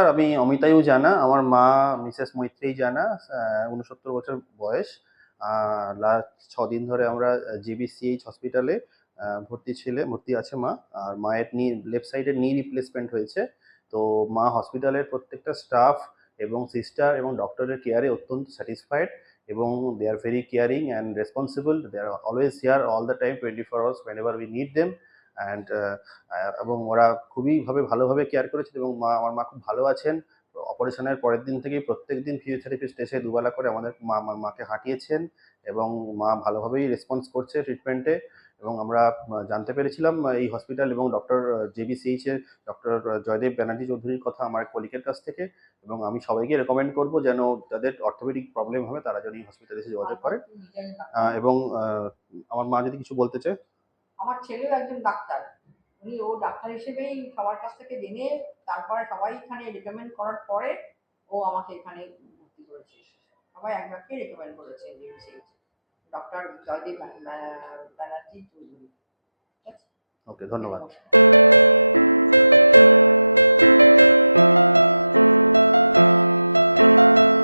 নমস্কার, আমি অমিতায়ু জানা। আমার মা মিসেস মৈত্রেয়ী জানা, ৬৯ বছর বয়স। লাস্ট ৬ দিন ধরে আমরা জিবিসিএইচ হসপিটালে ভর্তি আছে মা। আর মায়ের লেফট সাইডের নি রিপ্লেসমেন্ট হয়েছে। তো মা হসপিটালের প্রত্যেকটা স্টাফ এবং সিস্টার এবং ডক্টরের কেয়ারে অত্যন্ত স্যাটিসফাইড এবং they are very caring and responsible. They are always here all the time 24 hours whenever we need them. And এবং ওরা খুবই ভালোভাবে কেয়ার করেছেন এবং আমার মা খুব ভালো আছেন। অপারেশনের পরের দিন থেকেই প্রত্যেকদিন ফিজিওথেরাপিস্ট এসে দুবেলা করে আমার মাকে হাঁটিয়েছেন এবং মা ভালোভাবেই রেসপন্স করছে ট্রিটমেন্টে। এবং আমরা জানতে পেরেছিলাম এই হসপিটাল এবং ডক্টর জেবিসিএইচ এর ডক্টর জয়দেব ব্যানার্জি চৌধুরীর কথা আমার কলিগের কাছ থেকে। এবং আমি সবাইকে রেকমেন্ড করব যেন যাদের অর্থোপেডিক প্রবলেম হবে তারা যেন এই হসপিটালে এসে যোগাযোগ করে। এবং আমার মা যদি কিছু বলতে চায়। আমার ছেলেও একজন ডাক্তার। ও ডাক্তার হিসেবেই সবার কাছ থেকে জেনে তারপরে সবাই এখানে রিকমেন্ড করার পরে ও আমাকে এখানে ভর্তি করেছে। সবাই একজনকে রিকমেন্ড করেছে সেই ডক্টর জয়দীপ ব্যানার্জি চৌধুরী। ওকে, ধন্যবাদ।